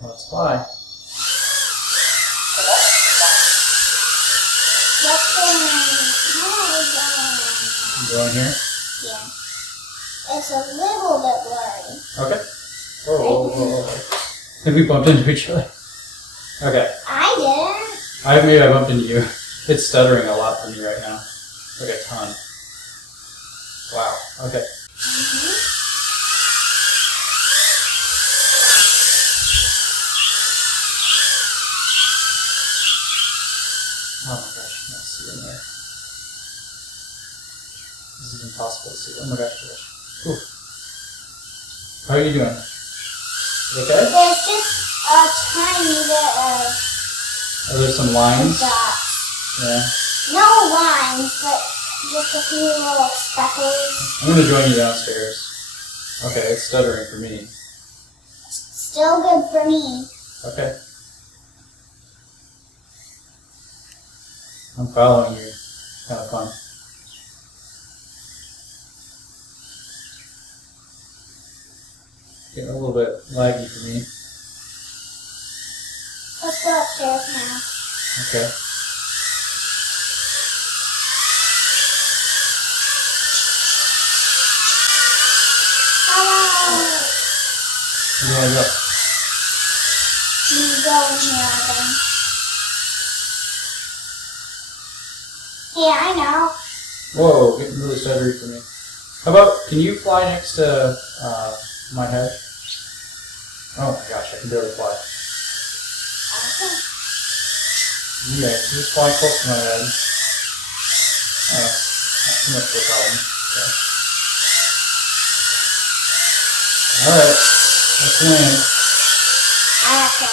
Let's fly. What's going You going here? Yeah. It's a little bit blurry. Okay. Whoa, whoa, whoa, whoa. Think we bumped into each other? Okay. I didn't. Maybe I bumped into you. It's stuttering a lot for me right now. Like a ton. Wow. Okay. Oh my gosh, I can't see in there. This is impossible to see. Oh my gosh, Whew. How are you doing? You okay? There's just a tiny bit of Are there some lines? dots. Yeah. No lines, but just a few little speckles. I'm going to join you downstairs. Okay, it's stuttering for me. Still good for me. Okay. I'm following you. Kind of fun. Getting a little bit laggy for me. Let's go upstairs now. Okay. Hello. Where do you want to go? You go in here, I think. Yeah, I know. Whoa, getting really stuttery for me. How about, can you fly next to my head? Oh my gosh, I can barely fly. Okay. Yeah, just fly close to my head. Oh, not too much of a problem. Okay. Alright, let's land. I have to.